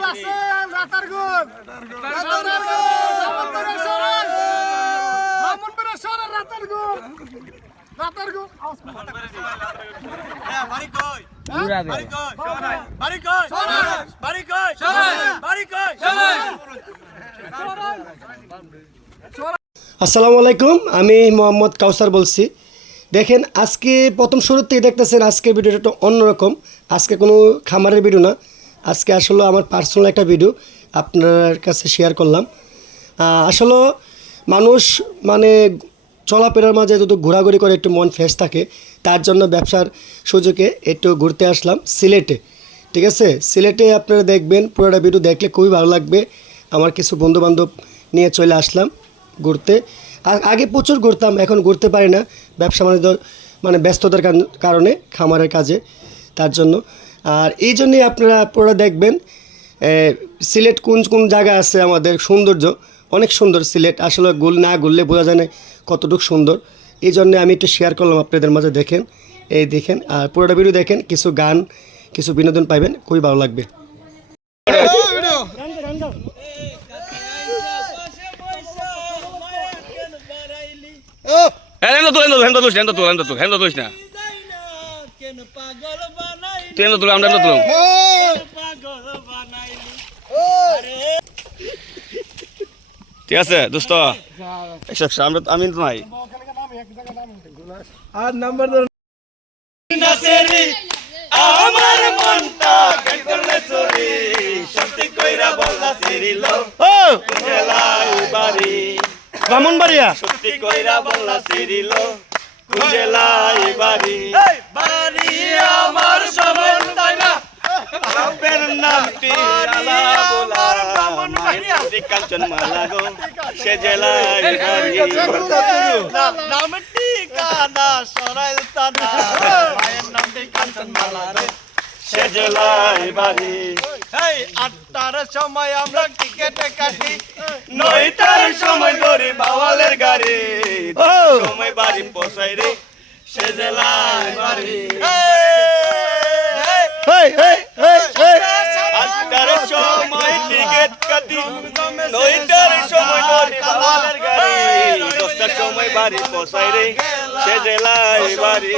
রাসেল বাড়ি কই? বাড়ি কই? বাড়ি কই? বাড়ি কই? বাড়ি কই? আসসালামু আলাইকুম আমি মোহাম্মদ কাউসার বলছি। দেখেন আজকে প্রথম শুরুর থেকে দেখতেছেন আজকের ভিডিওটা একটু অন্যরকম। আজকে কোনো খামারের ভিডিও না। আজকে আসলে আমার পার্সোনাল একটা ভিডিও আপনার কাছে শেয়ার করলাম। আসলে মানুষ মানে চলাফেরার মাঝে যদি ঘোরাঘুরি করে একটু মন ফ্রেশ থাকে, তার জন্য ব্যবসার সুযোগে একটু ঘুরতে আসলাম সিলেটে। ঠিক আছে? সিলেটে আপনারা দেখবেন, পুরোটা ভিডিও দেখলে খুবই ভালো লাগবে। আমার কিছু বন্ধুবান্ধব নিয়ে চলে আসলাম ঘুরতে। আগে প্রচুর ঘুরতাম, এখন ঘুরতে পারি না। ব্যবসা বাণিজ্য মানে ব্যস্ততার কারণে খামারের কাজে তার জন্য। আর এই জন্যই আপনারা আপনারা দেখবেন সিলেট কোন কোন জায়গা আছে আমাদের সৌন্দর্য অনেক সুন্দর সিলেট আসলে গুল না ঘুরলে বোঝা যায় না কতটুকু সুন্দর এই জন্যে আমি একটু শেয়ার করলাম আপনাদের মাঝে দেখেন এই দেখেন আর পুরোটা ভিডিও দেখেন কিছু গান কিছু বিনোদন পাইবেন খুবই ভালো লাগবে হেন তুল হেন হেন তুলিস হেন তুল হেন তুল হেন তুলিস না তুই হেন তুল আমরা পাগল বানাইলি ঠিক আছে দোস্ত। আমরা আমি তো নাই। নাসেরি আমার মনটা করলে চুরি সত্যি কইরা বললা সিরিল ও! জেলাই বাড়ি ব্রাহ্মণবাড়িয়া। সত্যি কইরা বললা সিরিল কুজেলাই বাড়ি। বাড়ি বাপের নামটি আলা বলা মায়ের নামটি কাঞ্চন মালা গো সে জেলায় বাড়ি নামটি কানা সরাইল তানা মায়ের নামটি কাঞ্চন মালা রে সে জেলায় বাড়ি। এই আটটার সময় আমরা টিকেটে কাটি। নয়টার সময় ধরি বাওয়ালের গাড়ি। সময় বাড়ি পৌঁছাই রে সে জেলায় বাড়ি। এই সময় টিকেট কাটি। নয়টার সময় গাড়ি। দশটার সময় বাড়ি পৌঁছাই রে সে জেলায় বাড়ি।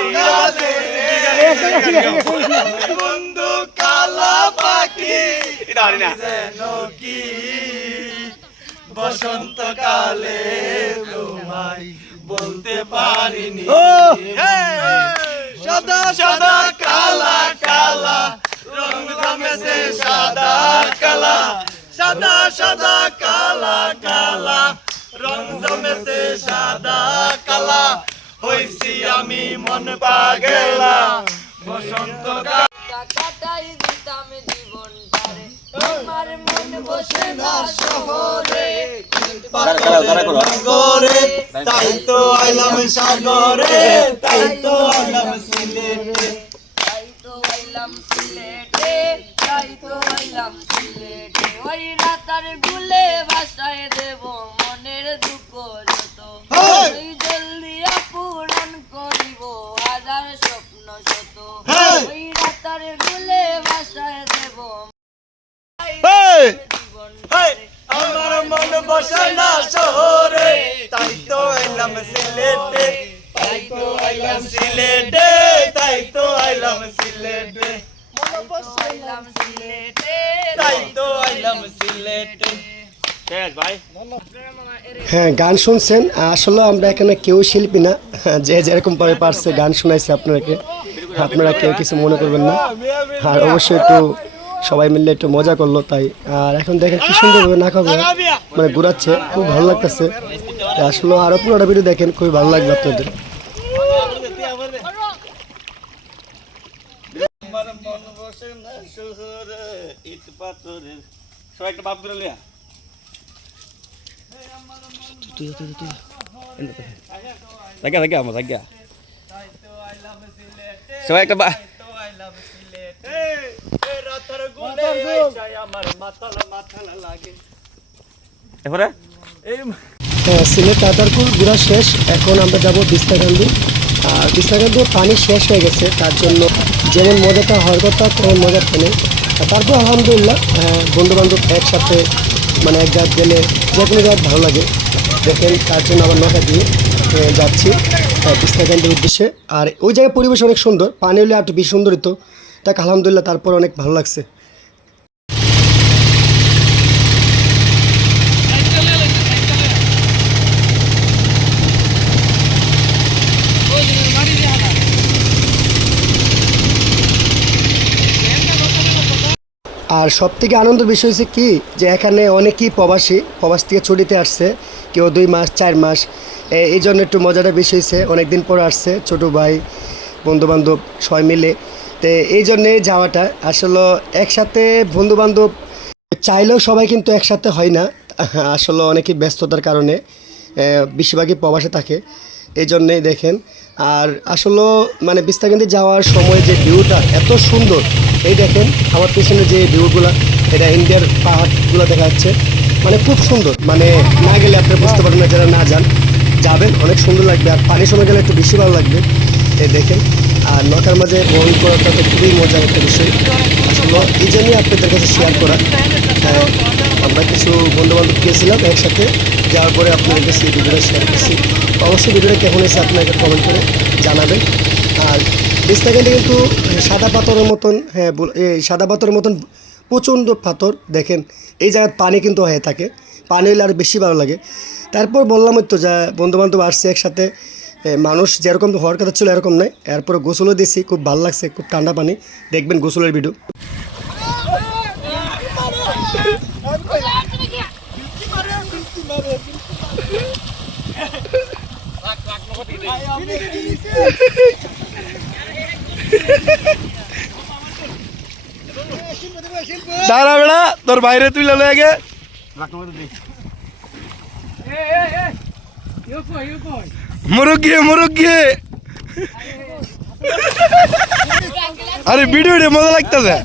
বন্ধু কালা পাখি জানি না। কি বসন্তকালে তোমায় বলতে পারিনি। সাদা সাদা কালা সাদা সাদা কালা কালা। রং জমেছে সাদা কালা। হইছি আমি মন পাগেলা। বসন্ত কাটাই দিতাম জীবনটারে। আমার মন বসে না শহরে। সাগরে তাই তো আইলাম সাগরে। শহরে তাই তো আইলাম সিলেটে। তাই তো আইলাম সিলেটে। তাই তো আইলাম সিলেটে। হ্যাঁ গান শুনছেন? আসলে আমরা এখানে কেউ শিল্পী না। যে যেরকম ভাবে পারছে গান শোনাইছে আপনাকে আপনারা কেউ কিছু মনে করবেন না। আর অবশ্যই একটু সবাই মিলে একটু মজা করল, তাই। আর এখন দেখেন কি সুন্দরভাবে না খাবে মানে ঘুরাচ্ছে, খুব ভালো লাগতেছে। আসলে আরও পুরোটা ভিডিও দেখেন, খুবই ভালো লাগবে আপনাদের। সবাই একটা বাপ করে তাই তো আইলাম সিলেটে সবাই একটা সিলেটে রাতের গুলে আমার মাথালা মাথালা লাগে। এরপরে এই হ্যাঁ সিলেট ঘোরা শেষ। এখন আমরা যাব আর পানি শেষ হয়ে গেছে তার জন্য যেমন মজাটা হওয়ার কথা তেমন মজা পেলে তারপর আলহামদুলিল্লাহ বন্ধু বান্ধব একসাথে মানে এক জায়গায় গেলে যে কোনো জায়গায় ভালো লাগে। দেখেন তার জন্য আবার নৌকা দিয়ে যাচ্ছি। বিস্তাকান্তের উদ্দেশ্যে। আর ওই জায়গায় পরিবেশ অনেক সুন্দর পানি হলে একটু বেশি সুন্দর হতো তাকে আলহামদুলিল্লাহ তারপর অনেক ভালো লাগছে। আর সব থেকে আনন্দের বিষয় হচ্ছে কি, যে এখানে অনেকেই প্রবাসী, প্রবাস থেকে ছুটিতে আসছে। কেউ দুই মাস, চার মাস। এই জন্য একটু মজাটা বেশি হয়েছে। অনেক দিন পর আসছে, ছোটো ভাই, বন্ধুবান্ধব সবাই মিলে। তো, এই জন্যে যাওয়াটা। আসলে একসাথে বন্ধুবান্ধব চাইলেও সবাই কিন্তু একসাথে হয় না। আসলে অনেকেই ব্যস্ততার কারণে বেশিরভাগই প্রবাসে থাকে। এই জন্যেই দেখেন। আর আসলে মানে বিস্তারকেন্দ্রে যাওয়ার সময় যে ভিউটা এত সুন্দর। এই দেখেন, আমার পিছনে যে ভিউগুলো, এটা ইন্ডিয়ার পাহাড়গুলো দেখা যাচ্ছে। মানে খুব সুন্দর। মানে না গেলে আপনি বুঝতে পারবেন না যারা না যান যাবেন অনেক সুন্দর লাগবে। আর পানির সময় গেলে একটু বেশি ভালো লাগবে। এই দেখেন। আর নৌকার মাঝে বহন করাটা তো খুবই মজার একটা বিষয়। আসলে এই জন্যই আপনাদের কাছে শেয়ার করা। হ্যাঁ, আমরা কিছু বন্ধু বান্ধব গিয়েছিলাম একসাথে। যাওয়ার পরে আপনাদের কাছে এই ভিডিওটা শেয়ার করছি। অবশ্যই ভিডিওটা কেমন হয়েছে আপনাকে কমেন্ট করে জানাবেন। আর বিস্তারিত কিন্তু সাদা পাথরের মতন হ্যাঁ সাদা পাথরের মতন প্রচণ্ড পাথর। দেখেন এই জায়গায় পানি কিন্তু হয়ে থাকে। পানি হলে আরও বেশি ভালো লাগে। তারপর বললাম তো যা বন্ধুবান্ধব আসছে একসাথে মানুষ যেরকম হওয়ার কথা ছিল এরকম নয়। এরপরে গোসলও দিয়েছি খুব ভালো লাগছে খুব ঠান্ডা পানি। দেখবেন গোসলের ভিডিও দাঁড়া বেড়া তোর বাইরে তুই লে আগে মুরুগি মুরুগি আরে ভিডিও মজা লাগতেছে।